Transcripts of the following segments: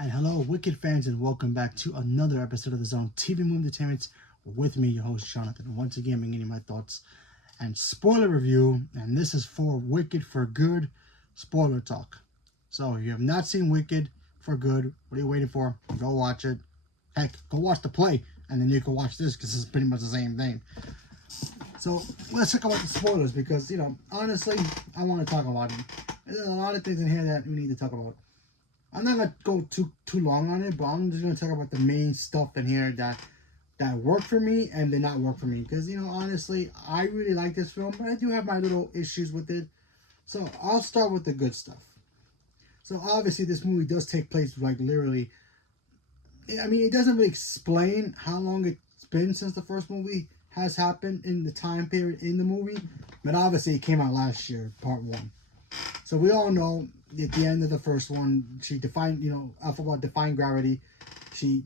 And hello, Wicked fans, and welcome back to another episode of the Zone TV Movie Entertainment with me, your host, Jonathan. Once again, bringing you my thoughts and spoiler review. And this is for Wicked for Good spoiler talk. So, if you have not seen Wicked for Good, what are you waiting for? Go watch it. Heck, go watch the play, and then you can watch this because it's pretty much the same thing. So, let's talk about the spoilers because, honestly, I want to talk about it. There's a lot of things in here that we need to talk about. I'm not gonna go too long on it, but I'm just gonna talk about the main stuff in here that worked for me and did not work for me. Because honestly, I really like this film, but I do have my little issues with it. So I'll start with the good stuff. So obviously, this movie does take place like literally. I mean, it doesn't really explain how long it's been since the first movie has happened in the time period in the movie, but obviously it came out last year, part one. So we all know at the end of the first one, she defined, Alphabet defined gravity. She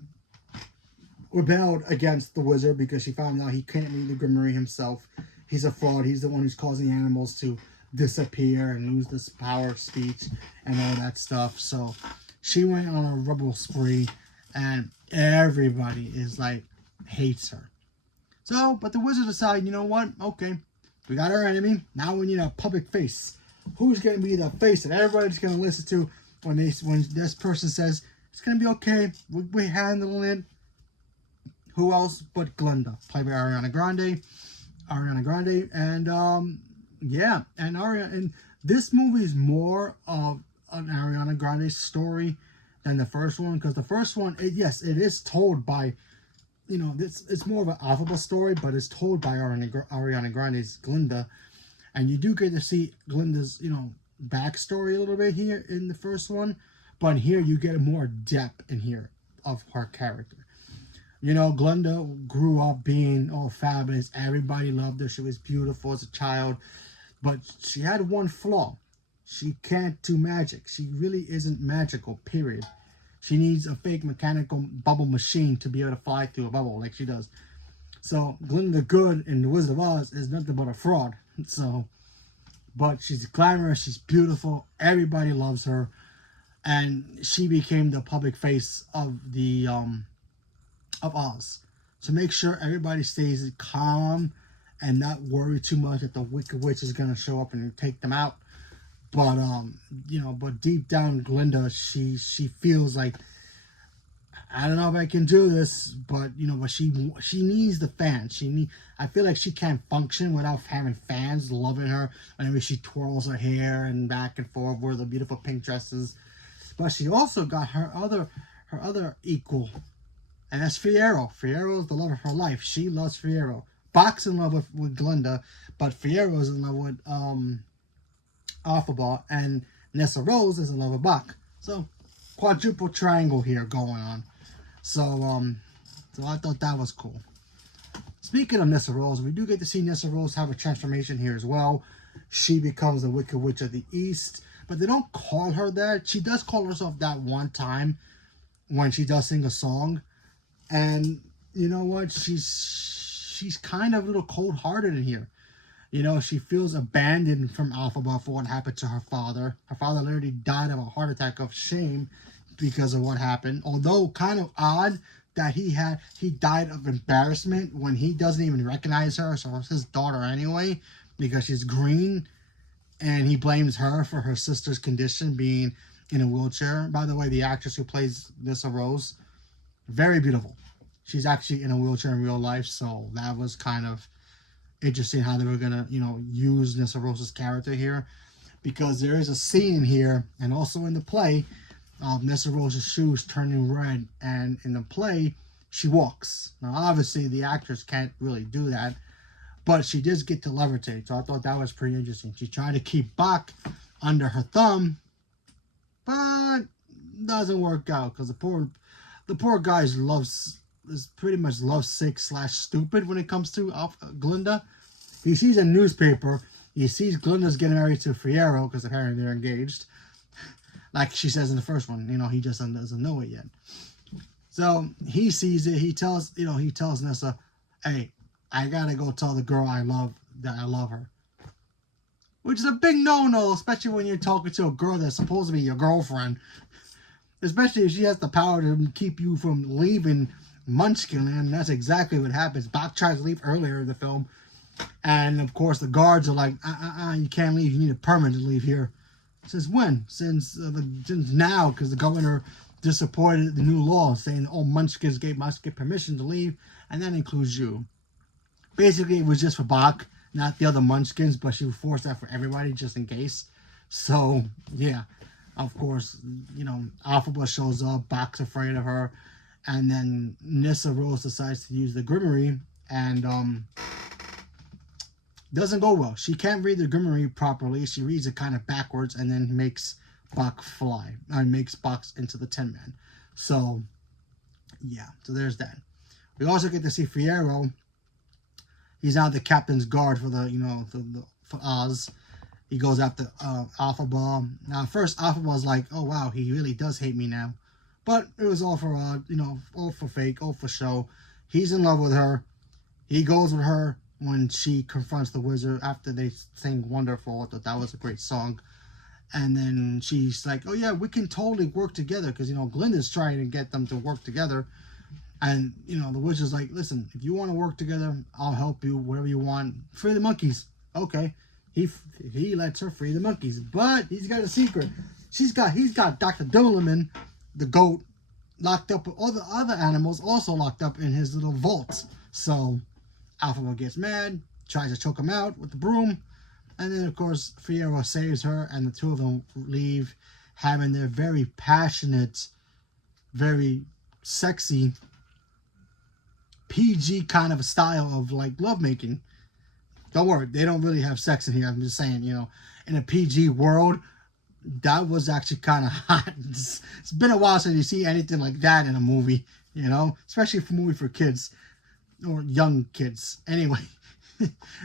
rebelled against the wizard because she found out he couldn't read the Grimoire himself. He's a fraud. He's the one who's causing animals to disappear and lose this power of speech and all that stuff. So she went on a rebel spree, and everybody is like, hates her. So, but the wizard decided, you know what? Okay, we got our enemy. Now we need a public face. Who's going to be the face that everybody's going to listen to when this person says it's going to be okay, we handle it? Who else but Glenda, played by Ariana Grande, and this movie is more of an Ariana Grande story than the first one, because the first one, it is told by, it's more of an Alphabet story, but it's told by Ariana Grande's Glinda. And you do get to see Glinda's, backstory a little bit here in the first one. But here you get more depth in here of her character. Glinda grew up being all fabulous. Everybody loved her. She was beautiful as a child. But she had one flaw. She can't do magic. She really isn't magical, period. She needs a fake mechanical bubble machine to be able to fly through a bubble like she does. So Glinda Good in The Wizard of Oz is nothing but a fraud. So, but she's glamorous, she's beautiful, everybody loves her, and she became the public face of the of Oz. So make sure everybody stays calm and not worry too much that the Wicked Witch is gonna show up and take them out. But but deep down, Glinda, she feels like, I don't know if I can do this, but but she needs the fans. I feel like she can't function without having fans loving her whenever she twirls her hair and back and forth, wears the beautiful pink dresses. But she also got her other equal, and that's Fiyero. Fiyero is the love of her life. She loves Fiyero. Bach's in love with Glinda, but Fiyero is in love with Alphaba, and Nessa Rose is in love with Bach. So quadruple triangle here going on. So I thought that was cool. Speaking of Nessa Rose, we do get to see Nessa Rose have a transformation here as well. She becomes the Wicked Witch of the East, but they don't call her that. She does call herself that one time when she does sing a song, and you know what? She's kind of a little cold-hearted in here. She feels abandoned from Alphaba for what happened to her father. Her father literally died of a heart attack of shame because of what happened. Although kind of odd that he died of embarrassment when he doesn't even recognize her, so it's his daughter anyway, because she's green, and he blames her for her sister's condition, being in a wheelchair. By the way, the actress who plays Nessa Rose, very beautiful. She's actually in a wheelchair in real life, so that was kind of interesting how they were gonna use Nessa Rose's character here, because there is a scene here and also in the play of Nessa Rose's shoes turning red, and in the play she walks. Now obviously the actress can't really do that, but she does get to levitate, so I thought that was pretty interesting. She tried to keep Bach under her thumb, but doesn't work out because the poor guy is pretty much lovesick / stupid when it comes to Glinda. He sees a newspaper, he sees Glinda's getting married to Fiyero because apparently they're engaged, like she says in the first one. He just doesn't know it yet. So he sees it. He tells Nessa, "Hey, I gotta go tell the girl I love that I love her," which is a big no-no, especially when you're talking to a girl that's supposed to be your girlfriend. especially if she has the power to keep you from leaving Munchkinland. That's exactly what happens. Bach tries to leave earlier in the film, and of course the guards are like, you can't leave. You need a permit to leave here. Since when? Since now, because the governor disappointed the new law, saying all Munchkins must get permission to leave, and that includes you. Basically, it was just for Bach, not the other Munchkins, but she forced that for everybody just in case. So, yeah. Of course, you know, Elphaba shows up, Bach's afraid of her, and then Nyssa Rose decides to use the Grimoire, and doesn't go well. She can't read the Grimoire properly. She reads it kind of backwards and then makes Bach fly. Makes Bach into the Tin Man. So, yeah. So there's that. We also get to see Fiyero. He's now the captain's guard for the, you know, for Oz. He goes after Elphaba. Now, at first, Elphaba's like, oh, wow, he really does hate me now. But it was all for, you know, all for fake, all for show. He's in love with her. He goes with her when she confronts the wizard after they sing Wonderful. I thought that was a great song. And then she's like, oh, yeah, we can totally work together. Because, you know, Glinda's trying to get them to work together. And, you know, the wizard's like, listen, if you want to work together, I'll help you, whatever you want. Free the monkeys. Okay. He lets her free the monkeys. But he's got a secret. He's got Dr. Dolittle, the goat, locked up with all the other animals also locked up in his little vaults. So Elphaba gets mad, tries to choke him out with the broom, and then of course Fiyero saves her, and the two of them leave, having their very passionate, very sexy, PG kind of a style of like lovemaking. Don't worry, they don't really have sex in here. I'm just saying, you know, in a PG world, that was actually kind of hot. It's been a while since you see anything like that in a movie, you know, especially for a movie for kids or young kids. Anyway,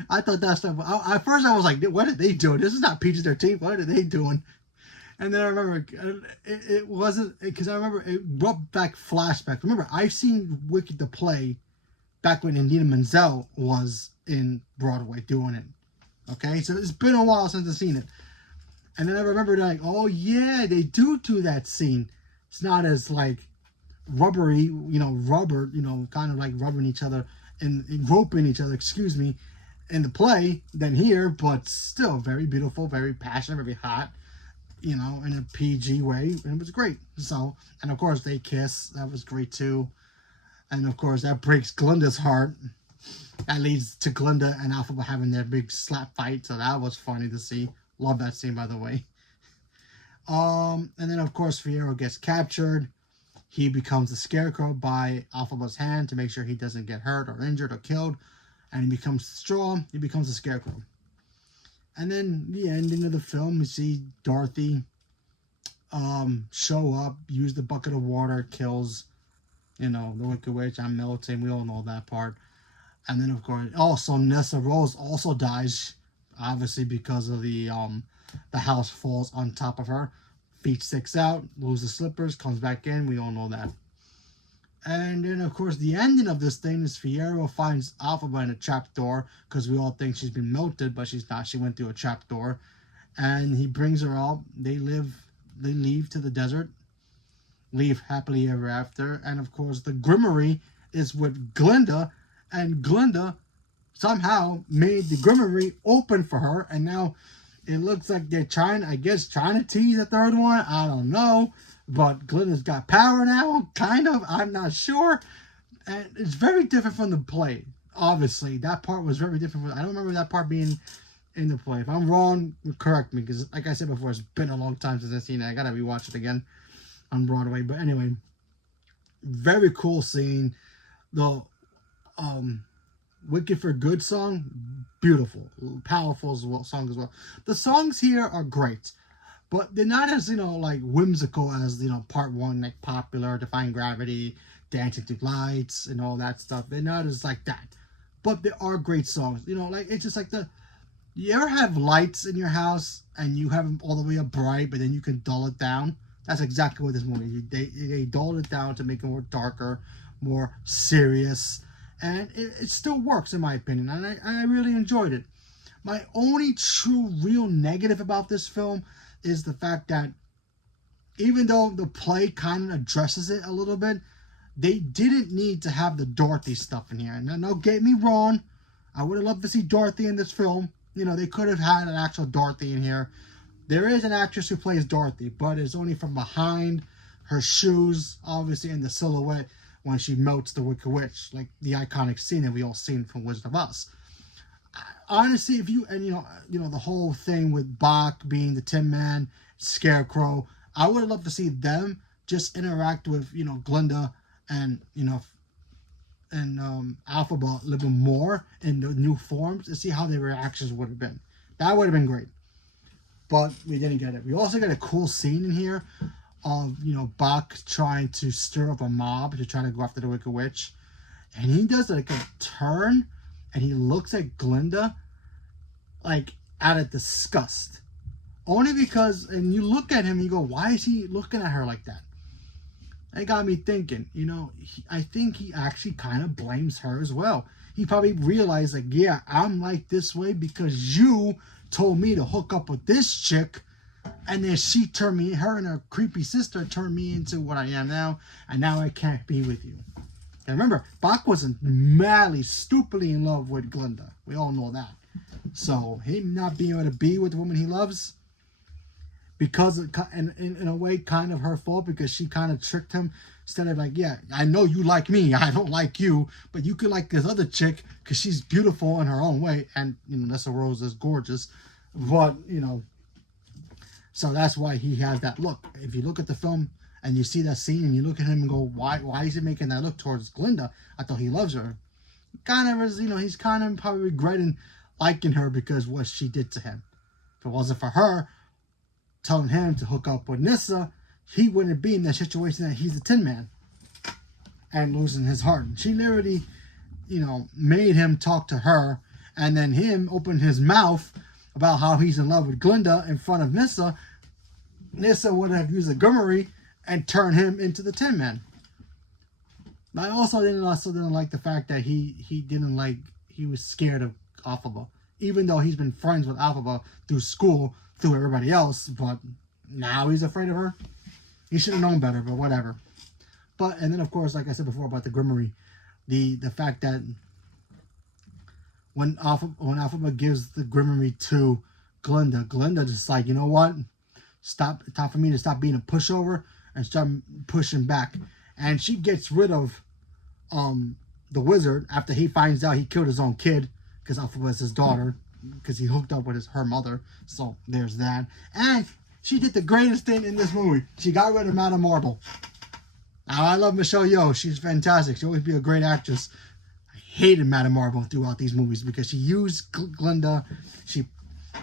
I thought that stuff. At first, I was like, "What are they doing? This is not PG-13. What are they doing?" And then I remember it wasn't, because I remember it brought back flashbacks. Remember, I've seen Wicked the play back when Idina Menzel was in Broadway doing it. Okay, so it's been a while since I've seen it. And then I remember like, oh yeah, they do that scene. It's not as like rubbery, you know, kind of like rubbing each other and roping each other, excuse me, in the play than here, but still very beautiful, very passionate, very hot, you know, in a PG way. And it was great. So, and of course they kiss. That was great too. And of course that breaks Glinda's heart. That leads to Glinda and Elphaba having their big slap fight. So that was funny to see. Love that scene, by the way. And then, of course, Fiyero gets captured. He becomes the Scarecrow by Elphaba's hand to make sure he doesn't get hurt or injured or killed. And he becomes Straw. He becomes the Scarecrow. And then the ending of the film, you see Dorothy show up, use the bucket of water, kills, you know, the Wicked Witch. I'm melting. We all know that part. And then, of course, also Nyssa Rose also dies. Obviously, because of the house falls on top of her. Feet sticks out, loses slippers, comes back in. We all know that. And then, of course, the ending of this thing is Fiyero finds Elphaba in a trapdoor, because we all think she's been melted, but she's not. She went through a trapdoor. And he brings her out. They leave to the desert. Leave happily ever after. And, of course, the Grimoire is with Glinda. And Glinda somehow made the Grimoire open for her, and now it looks like they're trying to tease a third one. I don't know, but Glinda's got power now, kind of. I'm not sure, and it's very different from the play. Obviously, that part was very different. I don't remember that part being in the play. If I'm wrong, correct me, because like I said before, it's been a long time since I've seen it. I gotta rewatch it again on Broadway. But anyway, very cool scene. The Wicked for Good song, beautiful, powerful song as well. The songs here are great, but they're not as, you know, like whimsical as, you know, part one, like Popular, Defying Gravity, Dancing Through Lights, and all that stuff. They're not as like that, but they are great songs. You know, like it's just like you ever have lights in your house and you have them all the way up bright, but then you can dull it down? That's exactly what this movie. They dulled it down to make it more darker, more serious. And it still works, in my opinion, and I really enjoyed it. My only true, real negative about this film is the fact that even though the play kind of addresses it a little bit, they didn't need to have the Dorothy stuff in here. And don't get me wrong, I would have loved to see Dorothy in this film. You know, they could have had an actual Dorothy in here. There is an actress who plays Dorothy, but it's only from behind her shoes, obviously, in the silhouette when she melts the Wicked Witch, like the iconic scene that we all seen from Wizard of Oz. Honestly, if you, and you know the whole thing with Bach being the Tin Man, Scarecrow, I would have loved to see them just interact with, you know, Glinda and, you know, and Alphaba a little bit more in the new forms to see how their reactions would have been. That would have been great. But we didn't get it. We also got a cool scene in here of, you know, Bach trying to stir up a mob to try to go after the Wicked Witch. And he does like a turn and he looks at Glinda like out of disgust. Only because, and you look at him and you go, why is he looking at her like that? It got me thinking, you know, I think he actually kind of blames her as well. He probably realized, like, yeah, I'm like this way because you told me to hook up with this chick, and then she turned me, her and her creepy sister turned me into what I am now, and now I can't be with you. And remember, Bach wasn't madly, stupidly in love with Glinda. We all know that. So, him not being able to be with the woman he loves, because of, in a way, kind of her fault, because she kind of tricked him. Instead of like, yeah, I know you like me, I don't like you, but you could like this other chick because she's beautiful in her own way, and you know Nessa Rose is gorgeous, but you know, so that's why he has that look. If you look at the film and you see that scene and you look at him and go, why is he making that look towards Glinda? I thought he loves her. Kind of is, you know, he's kind of probably regretting liking her because what she did to him. If it wasn't for her telling him to hook up with Nissa, he wouldn't be in that situation that he's a Tin Man and losing his heart. She literally, you know, made him talk to her, and then him open his mouth about how he's in love with Glinda in front of Nissa. Nissa would have used a Gummery and turned him into the Tin Man. I also didn't like the fact that he was scared of Alphaba, even though he's been friends with Alphaba through school, through everybody else, but now he's afraid of her. He should have known better, but whatever. But, and then of course, like I said before about the Grimmery, the fact that when Alphaba gives the Grimmery to Glinda just like, you know what? Stop, time for me to stop being a pushover and start pushing back. And she gets rid of the wizard after he finds out he killed his own kid, because Alphaba is his daughter, because he hooked up with her mother. So there's that. And she did the greatest thing in this movie. She got rid of Madame Marble. Now, I love Michelle Yeoh. She's fantastic. She'll always be a great actress. I hated Madame Marble throughout these movies because she used Glinda. She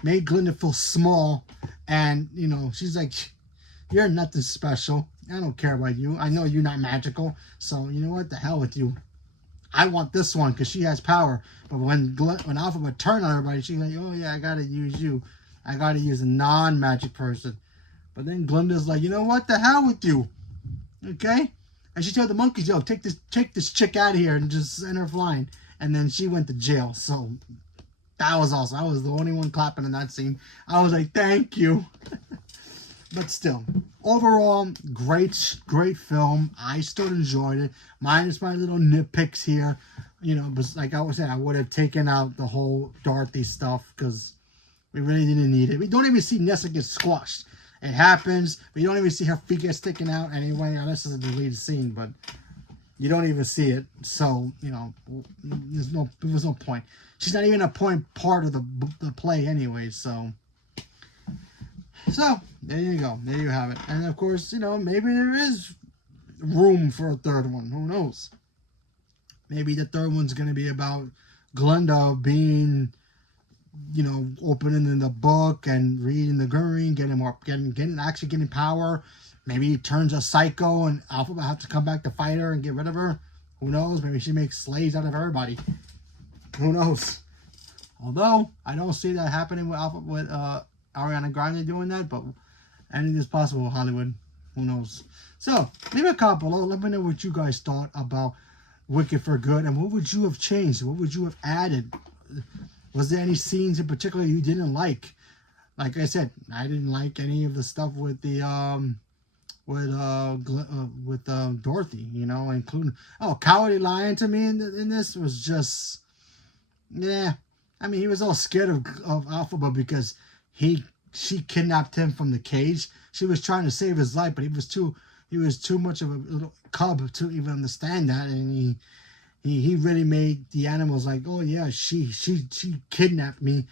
made Glinda feel small. And, you know, she's like, you're nothing special. I don't care about you. I know you're not magical. So, you know what? The hell with you. I want this one because she has power. But when Alphaba turned on everybody, she's like, oh yeah, I gotta use you. I gotta use a non-magic person. But then Glinda's like, you know what? The hell with you. Okay? And she told the monkeys, yo, take this chick out of here and just send her flying. And then she went to jail. So that was awesome. I was the only one clapping in that scene. I was like, thank you. But still, overall, great film. I still enjoyed it. Minus my little nitpicks here. You know, but like I was saying, I would have taken out the whole Dorothy stuff because we really didn't need it. We don't even see Nessa get squashed. It happens. We don't even see her feet get sticking out anyway, unless it's a deleted scene, but you don't even see it. So, you know, there was no point. She's not even a part of the play anyway, so... So, there you go. There you have it. And, of course, you know, maybe there is room for a third one. Who knows? Maybe the third one's going to be about Glinda being, you know, opening the book and reading the Gurry, getting power. Maybe he turns a psycho and Alphaba has to come back to fight her and get rid of her. Who knows? Maybe she makes slaves out of everybody. Who knows? Although, I don't see that happening with Ariana Grande doing that, but anything is possible in Hollywood. Who knows? So, leave a comment below. Let me know what you guys thought about Wicked for Good, and what would you have changed? What would you have added? Was there any scenes in particular you didn't like? Like I said, I didn't like any of the stuff with the with Dorothy, you know, including Cowardly Lion to me in this was just, yeah. I mean, he was all scared of Alphaba because she kidnapped him from the cage. She was trying to save his life, but he was too much of a little cub to even understand that, and he really made the animals like, oh yeah, she kidnapped me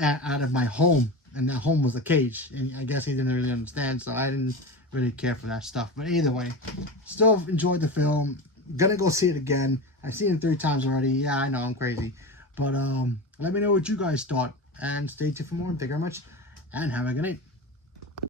out of my home, and that home was a cage, and I guess he didn't really understand, so I didn't really care for that stuff. But either way, still enjoyed the film. Gonna go see it again. I've seen it 3 times already. Yeah, I know, I'm crazy. But let me know what you guys thought, and stay tuned for more. Thank you very much, and have a good night.